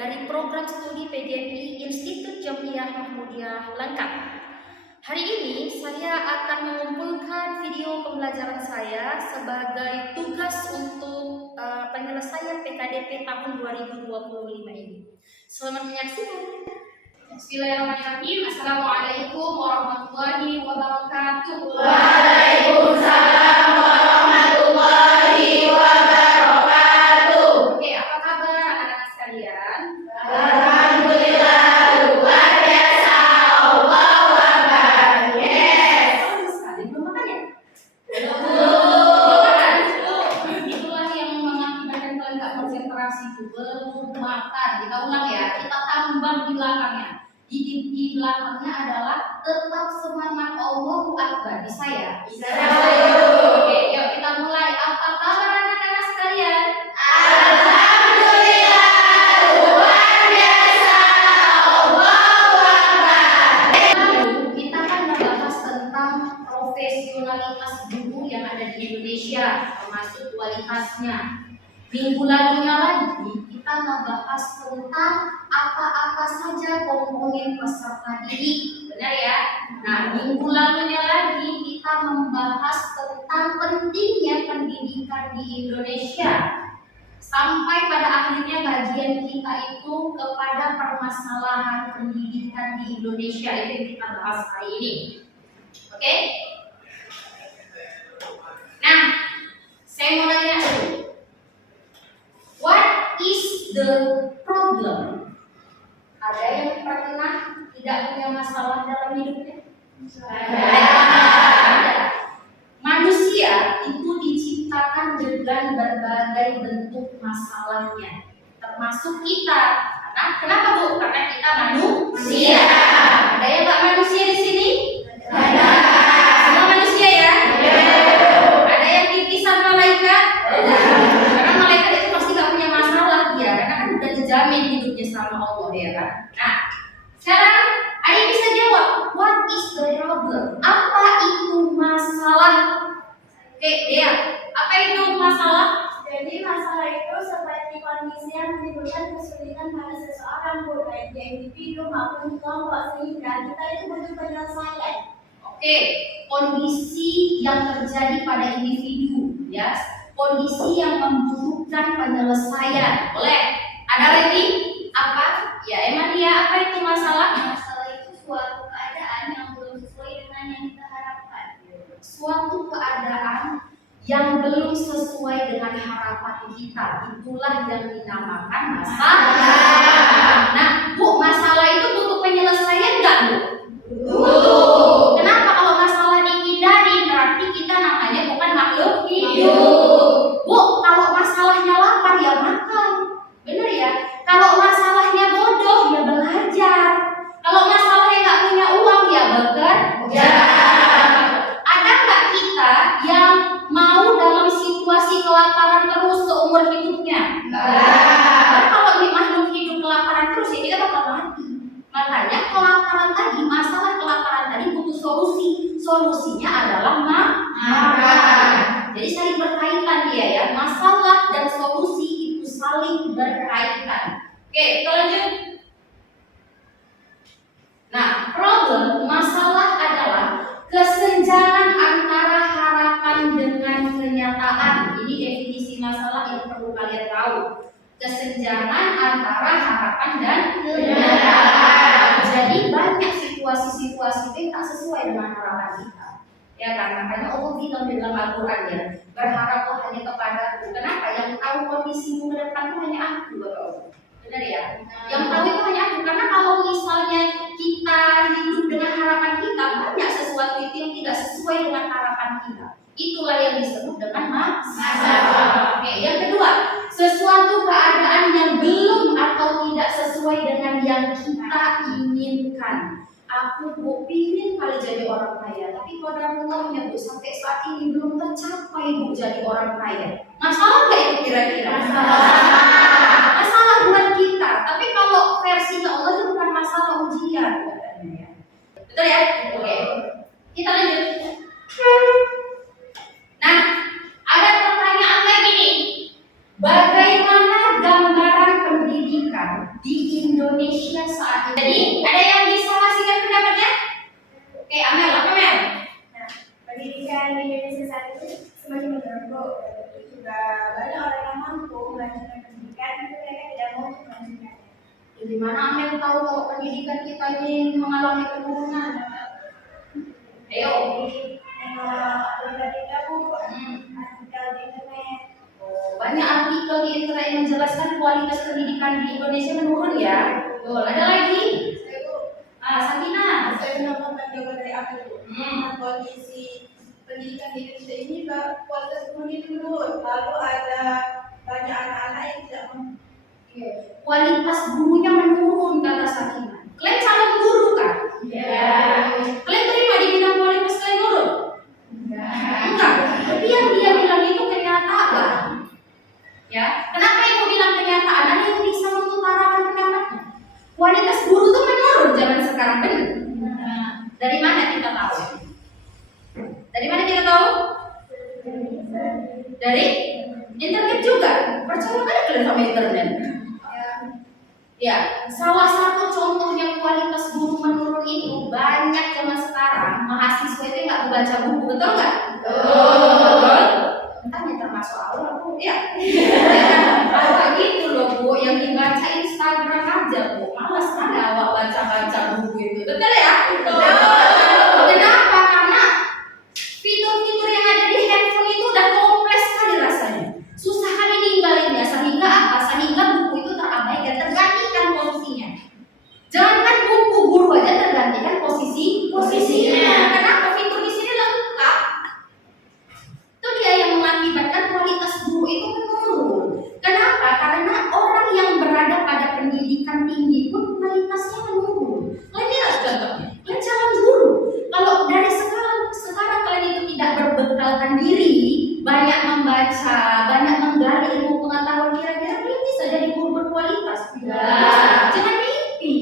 dari program studi PGMI Institut Jamiyah Mahmudiyah Langkat. Hari ini saya akan mengumpulkan video pembelajaran saya sebagai tugas untuk penyelesaian PKDP tahun 2025 ini. Selamat menyaksikan. Bismillahirrahmanirrahim. Assalamualaikum warahmatullahi wabarakatuh. Waalaikumsalam warahmatullahi wabarakatuh. Oke, apa kabar anak-anak sekalian? Alhamdulillah, luar biasa. Allahu Akbar. Yes. Sama sekali belum makan ya? Itulah yang mengakibatkan kalian nggak konsentrasi itu, belum makan. Kita ulang ya, kita tambah di belakangnya. Di belakangnya adalah tetap semangat Allahu Akbar. Bisa ya? Bisa. Oke, yuk kita mulai. Apa kabar anak-anak sekalian? Alhamdulillah, luar biasa. Allahu Akbar. Kita kan membahas tentang profesionalitas guru yang ada di Indonesia, termasuk kualitasnya. Minggu lalunya lagi kita membahas tentang apa-apa saja komponen peserta didik, benar ya? Nah, minggu lalunya lagi kita membahas tentang pentingnya pendidikan di Indonesia. Sampai pada akhirnya kajian kita itu kepada permasalahan pendidikan di Indonesia, itu yang kita bahas hari ini. Oke? Nah, saya mau nanya dulu. What is the problem? Ada yang pernah tidak punya masalah dalam hidupnya? Ada. Manusia itu diciptakan dengan berbagai bentuk masalahnya, termasuk kita. Kenapa Bu? Karena kita manusia. Ada yang nggak manusia di sini? Ada. Semua manusia ya? Ada yang dipisah malaikat? Ada. Karena malaikat itu pasti nggak punya masalah dia, karena kan udah dijamin hidupnya sama Allah ya kan. Nah, sekarang Adik bisa jawab, what is the problem? Apa itu masalah? Oke, Dea, apa itu masalah? Jadi masalah itu seperti kondisi yang menimbulkan kesulitan pada seseorang, baik dia individu maupun kelompok, sehingga kita itu butuh penyelesaian. Oke, kondisi yang terjadi pada individu, ya, kondisi yang membutuhkan penyelesaian. Boleh? Ada lagi? Apa? Ya, Emalia, apa itu masalah? Masalah itu suatu keadaan yang belum sesuai dengan yang kita harapkan. Suatu keadaan yang belum sesuai dengan harapan kita, itulah yang dinamakan masalah. Nah, Bu, masalah itu butuh penyelesaian nggak, Bu? Butuh. Kenapa kalau masalah dihindari berarti kita namanya bukan makhluk hidup? Bu, kalau masalahnya lapar ya makan, bener ya? Kalau masalahnya bodoh ya belajar. Kalau masalahnya nggak punya uang ya bekerja. Ada nggak kita yang mau dalam situasi kelaparan terus seumur hidupnya? Karena kalau di makhluk hidup kelaparan terus ya kita bakal mati. Makanya kelaparan tadi, masalah kelaparan tadi butuh solusi. Solusinya adalah makan. Jadi saling berkaitan dia ya. Masalah dan solusi itu saling berkaitan. Oke, kita lanjut. Nah, problem, masalah adalah kesenjangan antara harapan dengan kenyataan. Ini definisi masalah yang perlu kalian tahu. Kesenjangan antara harapan dan kenyataan. Jadi banyak situasi-situasi yang tak sesuai dengan harapan kita. Ya kan, makanya Allah bilang di dalam Al-Quran ya, berharaplah hanya kepadaku. Kenapa? Yang tahu kondisimu ke depan itu hanya aku, Bapak. Benar ya? Yang tahu itu hanya aku. Karena kalau misalnya kita hidup dengan harapan kita, banyak sesuatu itu yang tidak sesuai dengan harapan kita. Itulah yang disebut dengan masalah. Oke, yang kedua, sesuatu keadaan yang belum atau tidak sesuai dengan yang kita inginkan. Aku Bu pingin kali jadi orang kaya, tapi qadarullah Bu sampai saat ini belum tercapai Bu jadi orang kaya. Masalah nggak itu kira-kira? Masalah buat kita. Tapi kalau versinya Allah itu bukan masalah ujian, katanya. Betul ya? Oke. Kita lanjut. Nah, ada pertanyaan lagi nih. Bagaimana gambaran pendidikan di saat itu semakin menurun. Juga banyak orang yang mampu melanjutkan pendidikan, tapi mereka tidak mau untuk melanjutkan. Jadi mana Amel tahu kalau pendidikan kita ini mengalami penurunan? Ayo. Pribadi kamu, artikel di internet. Banyak artikel di internet yang menjelaskan kualitas pendidikan di Indonesia menurun ya. Betul. Ada lagi? Santina. Saya mendapatkan jawaban dari apa itu? Kondisi pendidikan di Indonesia ini kualitas pendidikan menurun. Lalu ada banyak anak-anak yang tidak Kualitas gurunya menurun kata Santina. Kalian calon guru kan? Iya. Kalian terima dibilang kualitas kalian turun? Enggak. Tapi yang dia bilang itu kenyataan. Ya, kenapa ibu bilang kenyataan? Ada yang bisa mengutarakan pendapatnya. Kualitas guru itu menurun zaman sekarang, benar? Dari mana kita tahu? Dari mana kita tahu? Dari internet juga. Percaya kan kalian sama internet? Ya, salah satu contohnya kualitas guru menurun itu banyak zaman sekarang mahasiswa itu nggak membaca buku, betul nggak? Betul. Entahnya termasuk awal bu, ya. Awal gitu loh bu, yang dibaca Instagram aja bu, malas kan awak baca buku itu, betul ya? Betul. Kenapa? Karena fitur-fitur yang ada di handphone itu udah kompleks sekali rasanya, susah kali ninggalinnya, sehingga apa? Sehingga buku itu terabaikan, tergantikan posisinya. Jangankan buku, guru aja tergantikan posisinya. Kenapa? Fitur di sini lengkap. Itu dia yang mengakibatkan kualitas guru itu menurun. Kenapa? Karena orang yang berada pada pendidikan tinggi pun kualitasnya menurun. Kalian lihat contohnya, kalian calon guru. Kalau dari sekarang kalian itu tidak berbekalkan diri, banyak membaca, banyak menggali ilmu pengetahuan, kira-kira kalian bisa jadi guru berkualitas? Tidak. Jangan mimpi.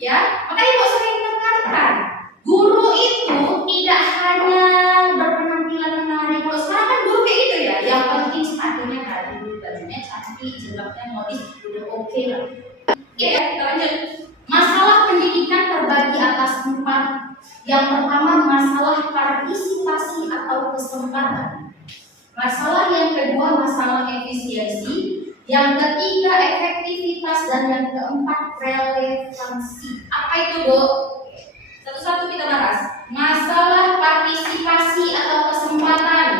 Ya, makanya ibu sering tekankan, guru itu tidak hanya berpenampilan menarik. Kalau sekarang kan guru kayak gitu ya, yang penting sepatunya baru, bajunya cantik, jilbabnya modis, udah oke lah. Oke, kita lanjut. Masalah pendidikan terbagi atas 4. Yang pertama masalah partisipasi atau kesempatan. Masalah yang kedua masalah efisiensi. Yang ketiga efektivitas dan yang keempat relevansi. Apa itu bu? Satu-satu kita bahas. Masalah partisipasi atau kesempatan.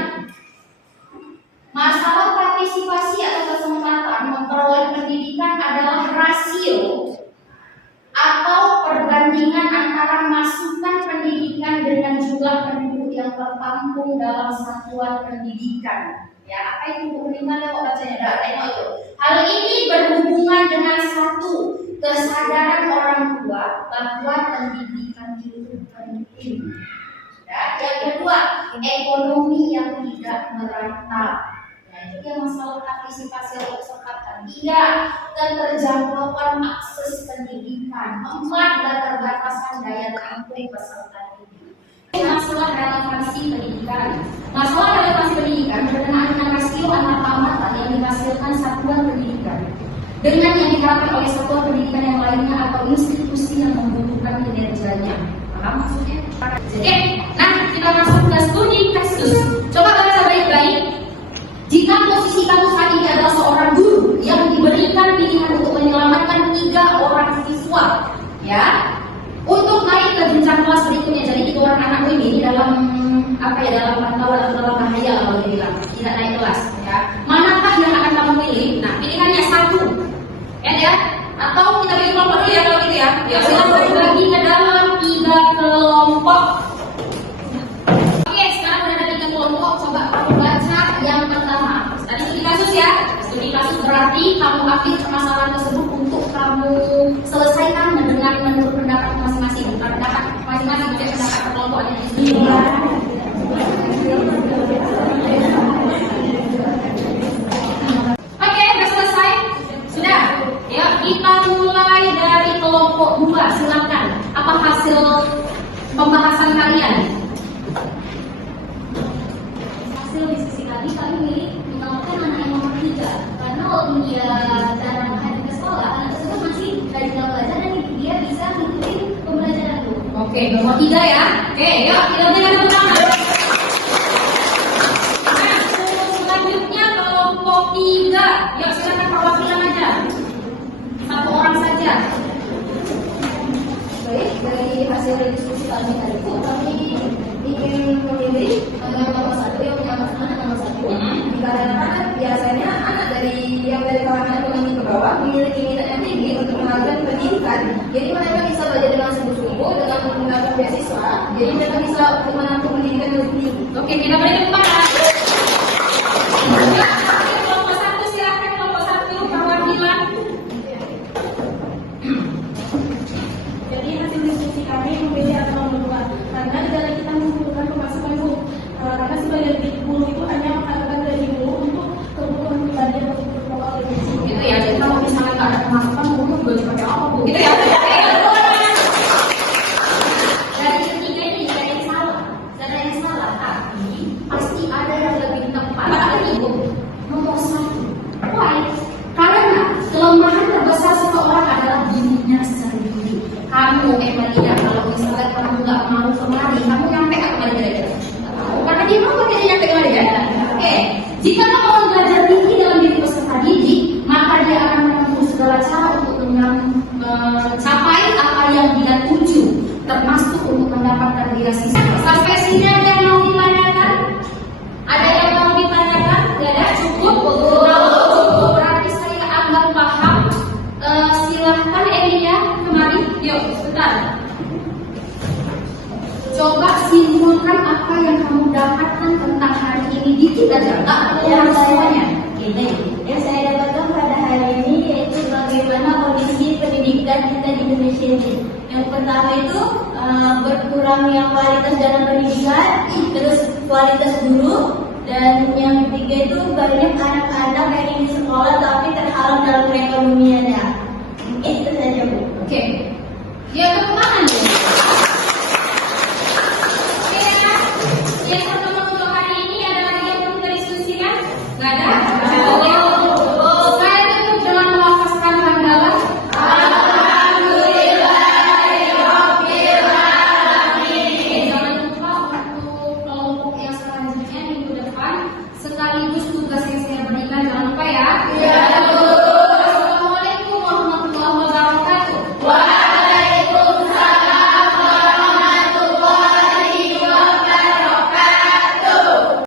Masalah partisipasi atau kesempatan memperoleh pendidikan adalah rasio atau perbandingan antara masukan pendidikan dengan jumlah penduduk yang tertampung dalam satuan pendidikan. Ya, apa itu bu? Gimana kok bacanya? Tengok itu. Hal ini berhubungan dengan satu, kesadaran orang tua bahwa pendidikan itu penting. Ya, yang kedua, ekonomi yang tidak merata. Itu yang masalah partisipasi atau kesempatan. 3, keterjangkauan akses pendidikan. 4, keterbatasan daya tampung peserta didik. Masalah relevansi pendidikan. Masalah relevansi pendidikan berkenaan dengan rasio antar tamatan yang dihasilkan satuan pendidikan dengan yang diharapkan oleh satuan pendidikan yang lainnya atau institusi yang membutuhkan kinerjanya. Paham maksudnya? Oke, nah kita masuk ke studi kasus. Coba baca baik-baik. Jika posisi kamu saat ini adalah seorang guru yang diberikan pilihan untuk menyelamatkan 3 orang siswa, ya, untuk naik ke jenjang kelas berikutnya. Jadi 3 orang anakmu ini dalam dalam pantauan atau dalam bahaya lah boleh dibilang, tidak naik kelas, ya. Manakah yang akan kamu pilih? Nah, pilihannya 1, ya, atau kita pilih kelompok dulu ya kalau gitu ya. Ya, silakan bagi ke dalam 3 kelompok. Oke, sekarang sudah ada 3 kelompok. Coba kamu baca yang pertama. Tadi studi kasus ya. Studi kasus berarti kamu aktif permasalahan tersebut untuk kamu selesaikan menurut pendapat masing-masing. Pendapat masing-masing bukan pendapat kelompok ada di sini. Oke, sudah selesai? Sudah? Ya, kita mulai dari kelompok 2. Silakan. Apa hasil pembahasan kalian? Hasil diskusi kami milih mengutamakan anak yang nomor 3 karena walaupun dia jarang hadir ke sekolah, anak tersebut masih rajin belajar dan dia bisa mengikuti pembelajaran itu. Oke, nomor 3 ya. Oke, yuk kita berikan tepuk tangan. hasil diskusi kami tadi itu kami ingin memilih nomor satu yang punya anak nomor satu. Dikarenakan biasanya anak dari kalangan ekonomi ke bawah memiliki minat yang tinggi untuk melakukan pendidikan. Jadi mereka bisa belajar dengan sungguh-sungguh dengan menggunakan beasiswa. Jadi mereka bisa menempuh pendidikan yang lebih tinggi. Oke, kita beri tepuk tangan. Kelompok satu silakan, kelompok satu perwakilan. Jadi hasil diskusi kami memilih atau nomor 2 karena di dalam kita membutuhkan pemasukan guru. Karena sebagian guru itu hanya mengharapkan gaji guru untuk kebutuhan pribadi dan kebutuhan lokal lebih kecil. Gitu ya, jadi kalau misalnya nggak ada pemasukan, guru boleh pakai apa, Bu? Gitu ya. Dari ketiga ini tidak ada yang salah, tapi pasti ada yang lebih tepat. Itu nomor satu. Why? Karena kelemahan terbesar seseorang adalah dirinya sendiri. Kamu Emalia, kalau misalnya kamu nggak mau kemari, kamu nyampe kemari kira-kira? Karena dia mau dia nyampe kemari ya. Oke, jika orang belajar tinggi dalam diri peserta didik, maka dia akan menempuh segala cara untuk mencapai apa yang dia tuju, termasuk untuk mendapatkan beasiswa. Sampai sini ada yang mau ditanyakan? Ada yang mau ditanyakan? Tidak ada? Cukup? Kalau cukup berarti saya anggap paham. Silahkan Emilia kemari. Yuk, sebentar. Coba simpulkan apa yang kamu dapatkan tentang hari ini dikit aja. Semuanya. Yang saya dapatkan pada hari ini yaitu bagaimana kondisi pendidikan kita di Indonesia ini. Yang pertama itu berkurangnya kualitas dalam pendidikan, terus kualitas guru, dan yang ketiga itu banyak anak-anak yang ingin sekolah tapi terhalang dalam perekonomiannya. Mungkin itu saja, Bu. Oke. Ya, tepuk tangan ya. Oke ya. Yang pertama untuk hari ini ada lagi yang perlu didiskusikan? Nggak ada? Saya tutup dengan melafazkan hamdalah. Jangan lupa untuk kelompok yang selanjutnya minggu depan sekaligus tugas yang saya berikan, jangan lupa ya.